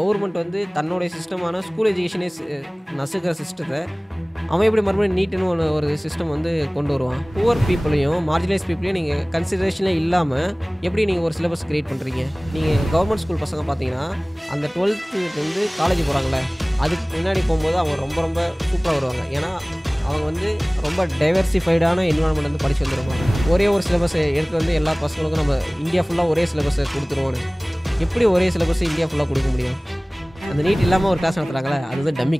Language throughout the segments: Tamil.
கவர்மெண்ட் வந்து தன்னுடைய சிஸ்டமான ஸ்கூல் எஜுகேஷனே நசுக்கிற சிஸ்டத்தை அவன் எப்படி மறுபடியும் நீட்டுன்னு ஒரு சிஸ்டம் வந்து கொண்டு வருவான்? புவர் பீப்புளையும் மார்ஜினலைஸ் பீப்புளையும் நீங்கள் கன்சிடரேஷனே இல்லாமல் எப்படி நீங்கள் ஒரு சிலபஸ் க்ரியேட் பண்ணுறீங்க? நீங்கள் கவர்மெண்ட் ஸ்கூல் பசங்க பார்த்தீங்கன்னா அந்த 12th வந்து காலேஜ் போகிறாங்களே, அதுக்கு முன்னாடி போகும்போது அவங்க ரொம்ப ரொம்ப சூப்பராக வருவாங்க. ஏன்னா அவங்க வந்து ரொம்ப டைவர்சிஃபைடான என்விரான்மெண்ட் வந்து படித்து வந்துருவாங்க. ஒரே ஒரு சிலபஸை எடுத்து வந்து எல்லா பசங்களுக்கும் நம்ம இந்தியா ஃபுல்லாக ஒரே சிலபஸை கொடுத்துருவோன்னு எப்படி ஒரே சிலபஸை இந்தியா ஃபுல்லாக கொடுக்க முடியும்? அந்த நீட் இல்லாமல் ஒரு கிளாஸ் நடத்துகிறாங்களே, அது வந்து டம்மி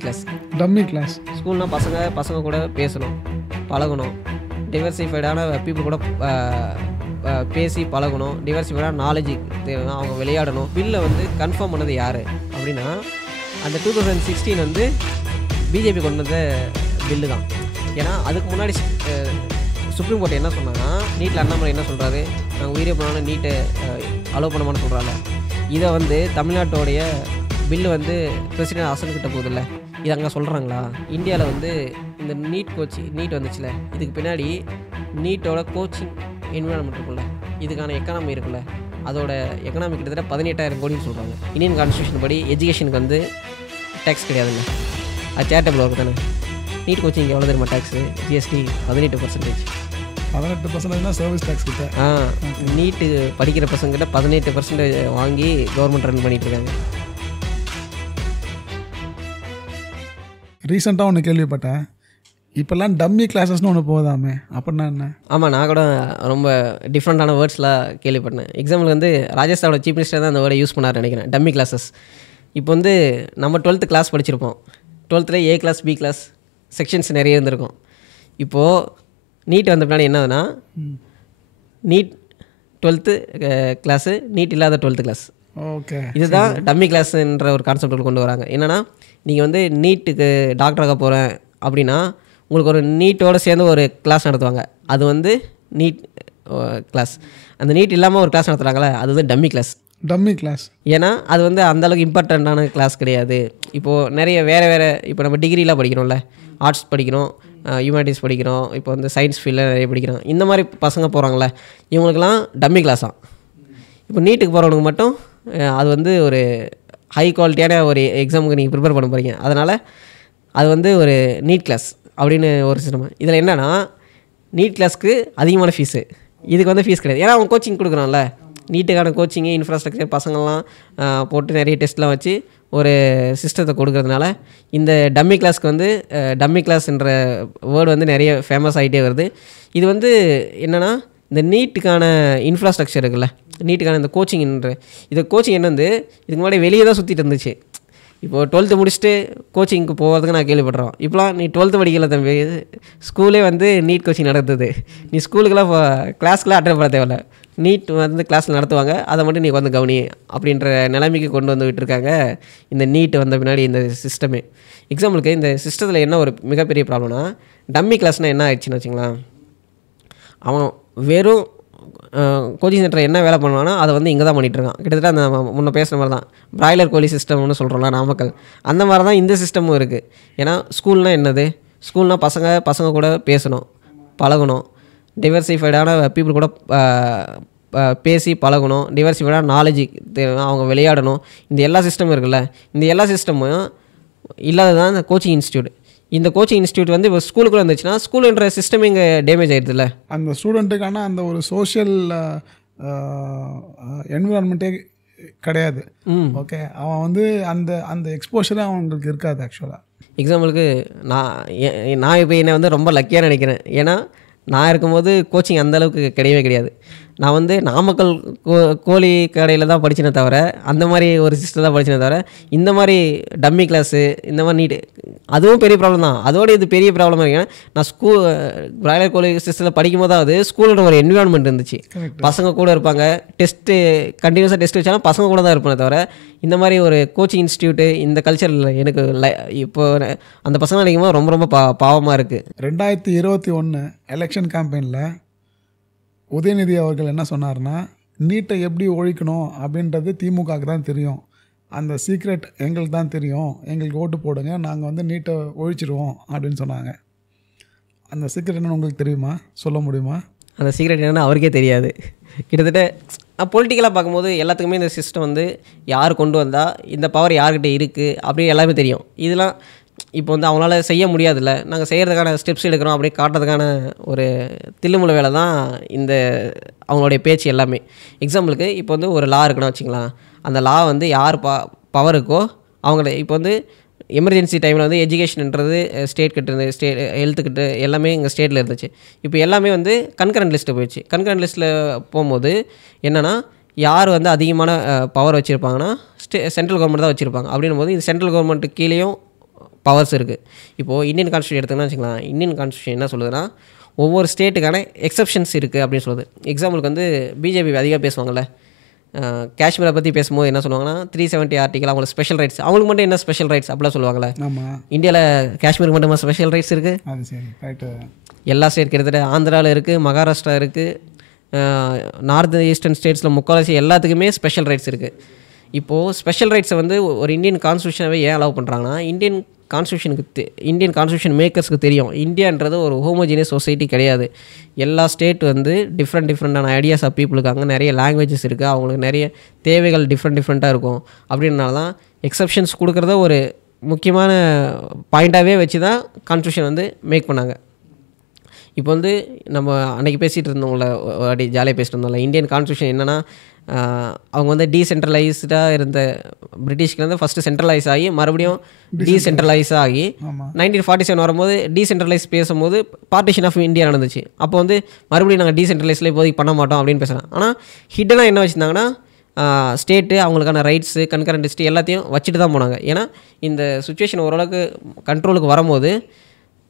கிளாஸ். ஸ்கூல்னால் பசங்க கூட பேசணும், பழகணும், டைவர்சிஃபைடான பீப்புள் கூட பேசி பழகணும், டைவர்சிஃபைடான நாலேஜ் தேவை, அவங்க விளையாடணும். பில்லை வந்து கன்ஃபார்ம் பண்ணது யார் அப்படின்னா அந்த 2016 வந்து பிஜேபி கொண்டு வந்த பில்லு தான். ஏன்னா அதுக்கு முன்னாடி சுப்ரீம் கோர்ட் என்ன சொன்னாங்கன்னா, நீட்டில் அண்ணாமலை என்ன சொல்கிறாரு, நாங்கள் உயிரே போனாலும் நீட்டை அலோவ் பண்ண மாட்டோம்னு சொல்கிறாங்க. இதை வந்து தமிழ்நாட்டோடைய பில்லு வந்து பிரசிடென்ட் ஹசன்கிட்ட போகுதில்ல, இது அங்கே சொல்கிறாங்களா? இந்தியாவில் வந்து இந்த நீட் வந்துச்சுல, இதுக்கு பின்னாடி நீட்டோட கோச்சிங் என்விரான்மெண்ட் இருக்குல்ல, இதுக்கான எக்கனாமி இருக்குல்ல, அதோட எக்கனாமி கிட்டத்தட்ட 18,000 கோடின்னு சொல்கிறாங்க. இந்தியன் கான்ஸ்டியூஷன் படி எஜுகேஷனுக்கு வந்து டேக்ஸ் கிடையாதுல்ல, அது சேரிட்டபிள் ஒர்க் தானே. நீட் கோச்சிங் எவ்வளோ தெரியுமா டேக்ஸு? ஜிஎஸ்டி 18%. 18% சர்வீஸ் டேக்ஸ் கிட்ட. நீட்டு படிக்கிற பசங்கிட்ட 18% வாங்கி கவர்மெண்ட் ரன் பண்ணிட்டு இருக்காங்க. ரீசெண்டாக ஒன்று கேள்விப்பட்டேன், இப்போல்லாம் டம்மி கிளாஸஸ்னு ஒன்று போதாமே, அப்படின்னா என்ன? ஆமாம், நான் கூட ரொம்ப டிஃப்ரெண்ட்டான வேர்ட்ஸ்லாம் கேள்விப்பட்டேன். எக்ஸாம்பிளுக்கு வந்து ராஜஸ்தானோட சீஃப் மினிஸ்டர் தான் அந்த வேர்டை யூஸ் பண்ணார் நினைக்கிறேன், டம்மி கிளாஸஸ். இப்போ வந்து நம்ம 12th கிளாஸ் படிச்சிருப்போம். 12th A class B class sections நிறைய இருந்திருக்கும். இப்போது நீட் வந்த பின்னாடி என்னதுன்னா, நீட் 12th கிளாஸு, நீட் இல்லாத 12th கிளாஸ். ஓகே, இதுதான் டம்மி கிளாஸ்ன்ற ஒரு கான்செப்ட் கொண்டு வராங்க. என்னென்னா, நீங்கள் வந்து நீட்டுக்கு டாக்டராக போகிறேன் அப்படின்னா உங்களுக்கு ஒரு நீட்டோடு சேர்ந்து ஒரு கிளாஸ் நடத்துவாங்க, அது வந்து நீட் கிளாஸ். அந்த நீட் இல்லாமல் ஒரு கிளாஸ் நடத்துகிறாங்களே, அது வந்து டம்மி கிளாஸ். ஏன்னா அது வந்து அந்தளவுக்கு இம்பார்ட்டண்ட்டான கிளாஸ் கிடையாது. இப்போது நிறைய வேறு இப்போ நம்ம டிகிரிலாம் படிக்கிறோம்ல, ஆர்ட்ஸ் படிக்கிறோம், ஹியூமனிட்டிஸ் படிக்கிறோம், இப்போ வந்து சயின்ஸ் ஃபீல்டில் நிறைய படிக்கிறோம். இந்த மாதிரி பசங்க போகிறாங்களே, இவங்களுக்கெல்லாம் டம்மி கிளாஸாக. இப்போ நீட்டுக்கு போகிறவனுக்கு மட்டும் அது வந்து ஒரு ஹை குவாலிட்டியான ஒரு எக்ஸாமுக்கு நீங்கள் ப்ரிப்பேர் பண்ண போகிறீங்க, அதனால் அது வந்து ஒரு நீட் கிளாஸ் அப்படின்னு ஒரு சிஸ்டம். இதில் என்னென்னா, நீட் கிளாஸ்க்கு அதிகமான ஃபீஸு, இதுக்கு வந்து ஃபீஸ் கிடையாது. ஏன்னா அவங்க கோச்சிங் கொடுக்குறான்ல, நீட்டுக்கான கோச்சிங்கு இன்ஃப்ராஸ்ட்ரக்சர் பசங்கள்லாம் போட்டு நிறைய டெஸ்ட்லாம் வச்சு ஒரு சிஸ்டத்தை கொடுக்கறதுனால இந்த டம்மி கிளாஸ்க்கு வந்து டம்மி கிளாஸ்ன்ற வேர்டு வந்து நிறைய ஃபேமஸ் ஆகிட்டே வருது. இது வந்து என்னென்னா, இந்த நீட்டுக்கான இன்ஃப்ராஸ்ட்ரக்சர் இருக்குல்ல, நீட்டுக்கான இந்த கோச்சிங் என்ன வந்து இதுக்கு முன்னாடி வெளியே தான் சுற்றிட்டு இருந்துச்சு. இப்போது 12th முடிச்சுட்டு கோச்சிங்க்கு போகிறதுக்கு நான் கேள்விப்படுறோம். இப்போலாம் நீ 12th படிக்கல தம்பி, ஸ்கூலே வந்து நீட் கோச்சிங் நடத்துது, நீ ஸ்கூலுக்கெல்லாம் கிளாஸ்க்கெலாம் அட்டெண்ட் பண்ண தேவையில்ல, நீட் வந்து கிளாஸில் நடத்துவாங்க, அதை மட்டும் நீ வந்து கவனி அப்படின்ற நிலைமைக்கு கொண்டு வந்து விட்டுருக்காங்க இந்த நீட் வந்த பின்னாடி இந்த சிஸ்டமே. எக்ஸாம்பிளுக்கு இந்த சிஸ்டத்தில் என்ன ஒரு மிகப்பெரிய ப்ராப்ளம்னா, டம்மி கிளாஸ்னால் என்ன ஆயிடுச்சுன்னு வச்சுங்களேன், அவன் வெறும் கோச்சிங் சென்டர் என்ன வேலை பண்ணுவானோ அதை வந்து இங்கே தான் பண்ணிகிட்ருக்கான். கிட்டத்தட்ட அந்த முன்ன பேசுகிற மாதிரி தான் பிராய்லர் கோழி சிஸ்டம்னு சொல்கிறோம்ல நாமக்கல், அந்த மாதிரி தான் இந்த சிஸ்டமும் இருக்குது. ஏன்னா ஸ்கூல்னால் என்னது, ஸ்கூல்னால் பசங்க கூட பேசணும், பழகணும், டைவர்சிஃபைடான பீப்புள் கூட பேசி பழகணும், டைவர்சிஃபைடான நாலேஜ் தேவை, அவங்க விளையாடணும். இந்த எல்லா சிஸ்டமும் இருக்குல்ல, இந்த எல்லா சிஸ்டமும் இல்லாத தான் இந்த கோச்சிங் இன்ஸ்டியூட். இந்த கோச்சிங் இன்ஸ்டியூட் வந்து இப்போ ஸ்கூலுக்குள்ளே இருந்துச்சுன்னா ஸ்கூலுன்ற சிஸ்டம் இங்கே டேமேஜ் ஆகிடுதுல்ல. அந்த ஸ்டூடெண்ட்டுக்கான அந்த ஒரு சோஷியல் என்விரான்மெண்ட்டே கிடையாது. ஓகே, அவன் வந்து அந்த அந்த எக்ஸ்போஷரே அவங்களுக்கு இருக்காது. ஆக்சுவலாக எக்ஸாம்பிளுக்கு நான் இப்போ என்னை வந்து ரொம்ப லக்கியாக நினைக்கிறேன். ஏன்னா நான் இருக்கும்போது கோச்சிங் அந்தளவுக்கு கிடையாது. நான் வந்து நாமக்கல் கோழி கடையில் தான் படிச்சினே தவிர, அந்த மாதிரி ஒரு சிஸ்டம் தான் படிச்சினே தவிர, இந்த மாதிரி டம்மி கிளாஸு இந்த மாதிரி நீட்டு அதுவும் பெரிய ப்ராப்ளம் தான். அதோடு இது பெரிய ப்ராப்ளமாக இருக்கேன். நான் பிராய்லர் கோழி சிஸ்டத்தில் படிக்கும்போதாவது ஸ்கூலோட ஒரு என்விரான்மெண்ட் இருந்துச்சு, பசங்க கூட இருப்பாங்க, டெஸ்ட்டு கண்டினியூஸாக டெஸ்ட் வச்சாலும் பசங்க கூட தான் இருப்பேன் தவிர, இந்த மாதிரி ஒரு கோச்சிங் இன்ஸ்டியூட்டு இந்த கல்ச்சர் எனக்கு இப்போ அந்த பசங்க நினைக்கும்போது ரொம்ப ரொம்ப பாவமாக இருக்குது. 2021 எலெக்ஷன் கேம்பெயினில் உதயநிதி அவர்கள் என்ன சொன்னார்னா, நீட்டை எப்படி ஒழிக்கணும் அப்படின்றது திமுகவுக்கு தான் தெரியும், அந்த சீக்ரெட் எங்களுக்கு தான் தெரியும், எங்களுக்கு ஓட்டு போடுங்க, நாங்கள் வந்து நீட்டை ஒழிச்சிடுவோம் அப்படின்னு சொன்னாங்க. அந்த சீக்ரெட் என்னன்னு உங்களுக்கு தெரியுமா, சொல்ல முடியுமா? அந்த சீக்ரெட் என்னென்னு அவருக்கே தெரியாது. கிட்டத்தட்ட பொலிட்டிக்கலாக பார்க்கும்போது எல்லாத்துக்குமே இந்த சிஸ்டம் வந்து யார் கொண்டு வந்தால் இந்த பவர் யார்கிட்ட இருக்குது அப்படி எல்லாமே தெரியும். இதெல்லாம் இப்போ வந்து அவங்களால செய்ய முடியாதுல்ல, நாங்கள் செய்கிறதுக்கான ஸ்டெப்ஸ் எடுக்கிறோம் அப்படி காட்டுறதுக்கான ஒரு தில்லுமுள்ள வேலை தான் இந்த அவங்களுடைய பேச்சு எல்லாமே. எக்ஸாம்பிளுக்கு இப்போ வந்து ஒரு லா இருக்குன்னு வச்சுக்கலாம், அந்த லா வந்து யார் பவர் இருக்கோ அவங்கள இப்போ வந்து எமர்ஜென்சி டைமில் வந்து எஜுகேஷன்ன்றது ஸ்டேட் கிட்ட ஹெல்த்துக்கிட்ட எல்லாமே எங்கள் ஸ்டேட்டில் இருந்துச்சு. இப்போ எல்லாமே வந்து கன்கரண்ட் லிஸ்ட்டு போயிடுச்சு. கன்கரண்ட் லிஸ்ட்டில் போகும்போது என்னென்னா யார் வந்து அதிகமான பவர் வச்சுருப்பாங்கன்னா சென்ட்ரல் கவர்மெண்ட் தான் வச்சுருப்பாங்க. அப்படின்னும் போது இது சென்ட்ரல் கவர்மெண்ட்டு கீழேயும் பவர்ஸ் இருக்குது. இப்போது இந்தியன் கான்ஸ்டியூஷன் எடுத்தோம்னா வச்சுக்கலாம், இந்தியன் கான்ஸ்டியூஷன் என்ன சொல்லுதுன்னா ஒவ்வொரு ஸ்டேட்டுக்கான எக்ஸப்ஷன்ஸ் இருக்குது அப்படின்னு சொல்லுது. எக்ஸாம்பிளுக்கு வந்து பிஜேபி அதிகமாக பேசுவாங்கள்ல, காஷ்மீரை பற்றி பேசும்போது என்ன சொல்லுவாங்கன்னா 370 ஆர்டிகல் அவங்களுக்கு ஸ்பெஷல் ரைட்ஸ், அவங்களுக்கு மட்டும் என்ன ஸ்பெஷல் ரைட்ஸ் அப்படிலாம் சொல்லுவாங்களே. இந்தியாவில் காஷ்மீருக்கு மட்டும் ஸ்பெஷல் ரைட்ஸ் இருக்குது. எல்லா ஸ்டேட் கிட்டத்தட்ட ஆந்திராவில் இருக்குது, மகாராஷ்டிரா இருக்குது, நார்த் ஈஸ்டர்ன் ஸ்டேட்ஸில் முக்கால்வாசி எல்லாத்துக்குமே ஸ்பெஷல் ரைட்ஸ் இருக்குது. இப்போது ஸ்பெஷல் ரைட்ஸை வந்து ஒரு இந்தியன் கான்ஸ்டியூஷனாகவே ஏன் அலோவ் பண்ணுறாங்கன்னா இந்தியன் கான்ஸ்டியூஷன் மேக்கர்ஸ்க்கு தெரியும் இந்தியான்றது ஒரு ஹோமோஜினியஸ் சொசைட்டி கிடையாது. எல்லா ஸ்டேட் வந்து டிஃப்ரெண்டான ஐடியாஸ் ஆஃப் பீப்புளுக்கு, அங்கே நிறைய லாங்குவேஜஸ் இருக்குது, அவங்களுக்கு நிறைய தேவைகள் டிஃப்ரெண்ட்டாக இருக்கும். அப்படின்றனால தான் எக்ஸப்ஷன்ஸ் கொடுக்குறத ஒரு முக்கியமான பாயிண்ட்டாகவே வச்சு தான் கான்ஸ்டியூஷன் வந்து மேக் பண்ணாங்க. இப்போ வந்து நம்ம அன்றைக்கி பேசிகிட்டு இருந்தவங்கள அப்படி ஜாலியாக பேசிட்டு இருந்தோம்ல, இந்தியன் கான்ஸ்டியூஷன் என்னென்னா அவங்க வந்து டீசென்ட்ரலைஸ்டாக இருந்த பிரிட்டிஷ்லேருந்து ஃபஸ்ட்டு சென்ட்ரலைஸ் ஆகி மறுபடியும் டீசென்ட்ரலைஸ் ஆகி 1947 வரும்போது டீசென்ட்ரலைஸ் பேசும்போது பார்ட்டிஷன் ஆஃப் இந்தியா நடந்துச்சு. அப்போ வந்து மறுபடியும் நாங்கள் டீசென்ட்ரலைஸில் இப்போதைக்கு பண்ண மாட்டோம் அப்படின்னு பேசுகிறோம். ஆனால் ஹிட்டனாக என்ன வச்சுருந்தாங்கன்னா ஸ்டேட்டு அவங்களுக்கான ரைட்ஸு கன்கரண்ட் லிஸ்ட்டு எல்லாத்தையும் வச்சுட்டு தான் போனாங்க. ஏன்னா இந்த சுச்சுவேஷன் ஓரளவுக்கு கண்ட்ரோலுக்கு வரும்போது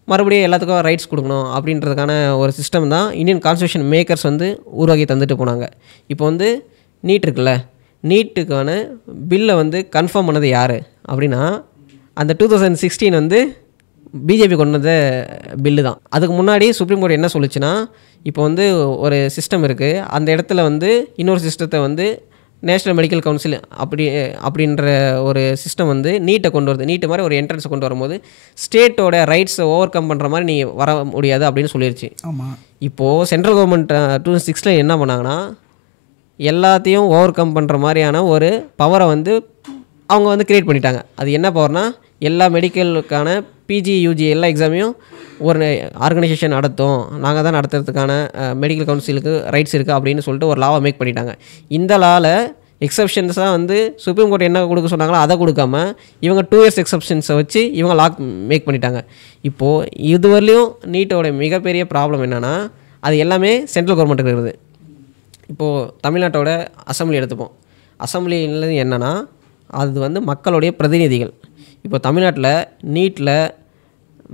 மறுபடியும் எல்லாத்துக்கும் ரைட்ஸ் கொடுக்கணும் அப்படின்றதுக்கான ஒரு சிஸ்டம் தான் இந்தியன் கான்ஸ்டியூஷன் மேக்கர்ஸ் வந்து உருவாக்கி தந்துட்டு போனாங்க. இப்போ வந்து நீட் இருக்குல்ல, நீட்டுக்கான பில்லை வந்து கன்ஃபார்ம் பண்ணது யார் அப்படின்னா அந்த 2016 வந்து பிஜேபி கொண்டு வந்த பில்லு தான். அதுக்கு முன்னாடி சுப்ரீம் கோர்ட் என்ன சொல்லுச்சுன்னா இப்போ வந்து ஒரு சிஸ்டம் இருக்குது, அந்த இடத்துல வந்து இன்னொரு சிஸ்டத்தை வந்து நேஷ்னல் மெடிக்கல் கவுன்சில் அப்படின்ற ஒரு சிஸ்டம் வந்து நீட்டை கொண்டு வருது. நீட்டு மாதிரி ஒரு என்ட்ரன்ஸை கொண்டு வரும்போது ஸ்டேட்டோட ரைட்ஸை ஓவர் கம் பண்ணுற மாதிரி நீ வர முடியாது அப்படின்னு சொல்லிடுச்சு. இப்போது சென்ட்ரல் கவர்மெண்ட் 2006 என்ன பண்ணாங்கன்னா எல்லாத்தையும் ஓவர் கம் பண்ணுற மாதிரியான ஒரு பவரை வந்து அவங்க வந்து க்ரியேட் பண்ணிட்டாங்க. அது என்ன பவர்னா எல்லா மெடிக்கலுக்கான பிஜி யூஜி எல்லா எக்ஸாமையும் ஒரு ஆர்கனைசேஷன் நடத்தும், நாங்கள் தான் நடத்துறதுக்கான மெடிக்கல் கவுன்சிலுக்கு ரைட்ஸ் இருக்குது அப்படின்னு சொல்லிட்டு ஒரு லாவை மேக் பண்ணிட்டாங்க. இந்த லாவில் எக்ஸப்ஷன்ஸாக வந்து சுப்ரீம் கோர்ட் என்ன கொடுக்க சொன்னாங்களோ அதை கொடுக்காம இவங்க 2 years எக்ஸப்ஷன்ஸை வச்சு இவங்க லாக் மேக் பண்ணிட்டாங்க. இப்போது இதுவரையிலையும் நீட்டோட மிகப்பெரிய ப்ராப்ளம் என்னென்னா அது எல்லாமே சென்ட்ரல் கவர்மெண்ட்டுக்கு இருக்குது. இப்போது தமிழ்நாட்டோட அசம்பிளி எடுத்துப்போம். அசம்பிளியில் என்னென்னா அது வந்து மக்களுடைய பிரதிநிதிகள். இப்போ தமிழ்நாட்டில் நீட்டில்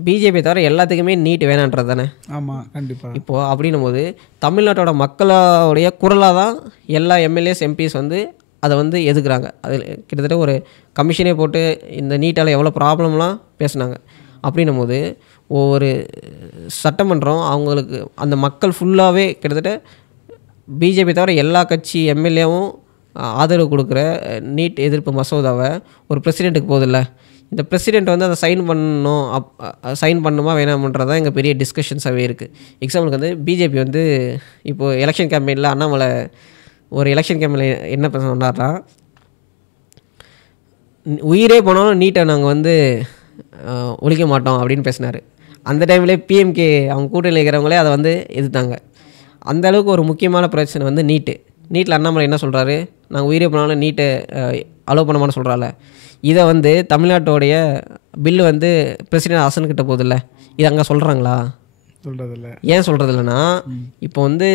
பிஜேபி தவிர எல்லாத்துக்குமே நீட் வேணான்றது தானே. ஆமாம், கண்டிப்பாக. இப்போது அப்படின்னும் போது தமிழ்நாட்டோட மக்களுடைய குரலாக தான் எல்லா எம்எல்ஏஸ் எம்பிஸ் வந்து அதை வந்து எதுக்குறாங்க. அது கிட்டத்தட்ட ஒரு கமிஷனே போட்டு இந்த நீட்டால் எவ்வளோ ப்ராப்ளம்லாம் பேசுனாங்க. அப்படின்னும் போது ஒவ்வொரு சட்டமன்றம் அவங்களுக்கு அந்த மக்கள் ஃபுல்லாகவே கிட்டத்தட்ட பிஜேபி தவிர எல்லா கட்சி எம்எல்ஏவும் ஆதரவு கொடுக்குற நீட் எதிர்ப்பு மசோதாவை ஒரு பிரசிடெண்ட்டுக்கு போதில்லை, இந்த பிரசிடெண்ட் வந்து அதை சைன் பண்ணுமா வேணாமன்றது தான் எங்கள் பெரிய டிஸ்கஷன்ஸாகவே இருக்குது. எக்ஸாம்பிளுக்கு வந்து பிஜேபி வந்து இப்போது எலெக்ஷன் கேம்பெயினில் அண்ணாமலை ஒரு எலெக்ஷன் கேம்பெயினில் என்ன சொன்னார்னா உயிரே போனாலும் நீட்டை நாங்கள் வந்து ஒழிக்க மாட்டோம் அப்படின்னு பேசினார். அந்த டைம்லேயே பிஎம்கே அவங்க கூட்டணியில் இருக்கிறவங்களே அதை வந்து எதிர்த்தாங்க. அந்தளவுக்கு ஒரு முக்கியமான பிரச்சனை வந்து நீட்டில் அண்ணாமலை என்ன சொல்கிறாரு, நாங்கள் உயிரே போனாலும் நீட்டை அலோவ் பண்ண மாட்டோம் சொல்கிறால. இதை வந்து தமிழ்நாட்டோடைய பில்லு வந்து பிரசிடென்ட் ஹசன்கிட்ட போதில்ல, இது அங்கே சொல்கிறாங்களா? சொல்கிறதில்ல. ஏன் சொல்கிறதில்லனா இப்போ வந்து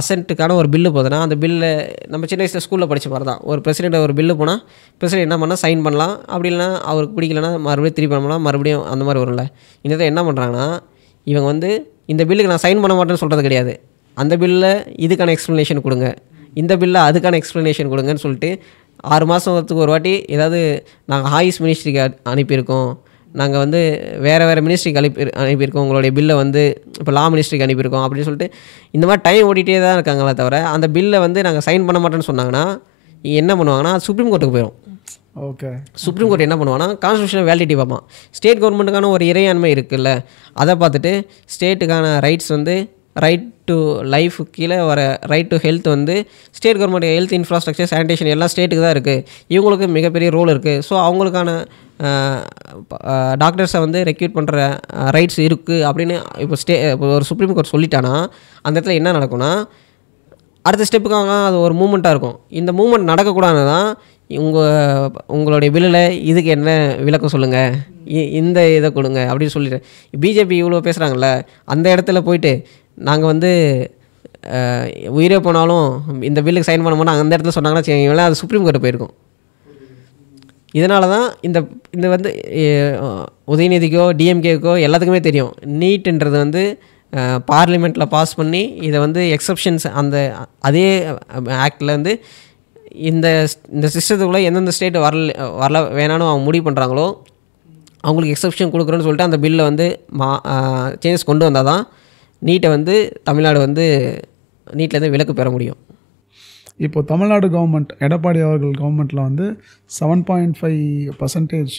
அசன்ட்டுக்கான ஒரு பில்லு போதுன்னா அந்த பில்லை நம்ம சின்ன வயசில் ஸ்கூலில் படித்த மாதிரி தான். ஒரு பிரசிடெண்ட் ஒரு பில்லு போனால் பிரசிடெண்ட் என்ன பண்ணால் சைன் பண்ணலாம், அப்படி இல்லைனா அவருக்கு பிடிக்கலன்னா மறுபடியும் திருப்பி பண்ணலாம், மறுபடியும் அந்த மாதிரி வரும்ல. இந்த என்ன பண்ணுறாங்கன்னா இவங்க வந்து இந்த பில்லுக்கு நான் சைன் பண்ண மாட்டேன்னு சொல்கிறது கிடையாது, அந்த பில்லில் இதுக்கான எக்ஸ்ப்ளனேஷன் கொடுங்க, இந்த பில்லில் அதுக்கான எக்ஸ்ப்ளனேஷன் கொடுங்கன்னு சொல்லிட்டு 6 மாதத்துக்கு ஒரு வாட்டி ஏதாவது நாங்கள் ஆயுஷ் மினிஸ்ட்ரிக்கு அனுப்பியிருக்கோம், நாங்கள் வந்து வேறு மினிஸ்ட்ரிக்கு அனுப்பியிருக்கோம், உங்களுடைய பில்லை வந்து இப்போ லா மினிஸ்ட்ரிக்கு அனுப்பியிருக்கோம் அப்படின்னு சொல்லிட்டு இந்த மாதிரி டைம் ஓடிட்டே தான் இருக்காங்களே தவிர அந்த பில்லை வந்து நாங்கள் சைன் பண்ண மாட்டேன்னு சொன்னாங்கன்னா என்ன பண்ணுவாங்கன்னா சுப்ரீம் கோர்ட்டுக்கு போயிடும். ஓகே, சுப்ரீம் கோர்ட் என்ன பண்ணுவாங்கன்னா கான்ஸ்டியூஷனல் வேலிடிட்டி பார்ப்பான். ஸ்டேட் கவர்மெண்ட்டுக்கான ஒரு இறையாண்மை இருக்குல்ல, அதை பார்த்துட்டு ஸ்டேட்டுக்கான ரைட்ஸ் வந்து ரைட் டு லைஃப் கீழே வர ரைட் டு ஹெல்த் வந்து state government health infrastructure sanitation எல்லாம் ஸ்டேட்டுக்கு தான் இருக்குது. இவங்களுக்கு மிகப்பெரிய ரோல் இருக்குது. ஸோ அவங்களுக்கான டாக்டர்ஸை வந்து ரெக்ரூட் பண்ணுற ரைட்ஸ் இருக்குது அப்படின்னு இப்போ ஒரு சுப்ரீம் கோர்ட் சொல்லிட்டானா அந்த இடத்துல என்ன நடக்கும்னா அடுத்த ஸ்டெப்புக்காக அது ஒரு மூமெண்ட்டாக இருக்கும். இந்த மூமெண்ட் நடக்கக்கூடாது தான் உங்களுடைய பில்லில் இதுக்கு என்ன விளக்கம் சொல்லுங்கள், இந்த இதை கொடுங்க அப்படின்னு சொல்லிட்டு பிஜேபி இவ்வளோ பேசுகிறாங்கல்ல, அந்த இடத்துல போயிட்டு நாங்கள் வந்து உயிரே போனாலும் இந்த பில்லுக்கு சைன் பண்ண மாட்டோம் அந்த இடத்துல சொன்னாங்கன்னா வச்சுக்கோங்களேன், அது சுப்ரீம் கோர்ட்டு போயிருக்கும். இதனால தான் இந்த வந்து உதயநிதிக்கோ டிஎம்கேக்கோ எல்லாத்துக்குமே தெரியும் நீட்டுன்றது வந்து பார்லிமெண்ட்டில் பாஸ் பண்ணி இதை வந்து எக்ஸப்ஷன்ஸ் அதே ஆக்டில் வந்து இந்த சிஸ்டத்துக்குள்ளே எந்தெந்த ஸ்டேட் வரல வேணான்னு அவங்க முடிவு பண்ணுறாங்களோ அவங்களுக்கு எக்ஸப்ஷன் கொடுக்குறோன்னு சொல்லிட்டு அந்த பில்லை வந்து சேஞ்சஸ் கொண்டு வந்தால் தான் நீட்டை வந்து தமிழ்நாடு வந்து நீட்லேருந்து விலக்கு பெற முடியும். இப்போது தமிழ்நாடு கவர்மெண்ட் எடப்பாடி அவர்கள் கவர்மெண்ட்டில் வந்து 7.5%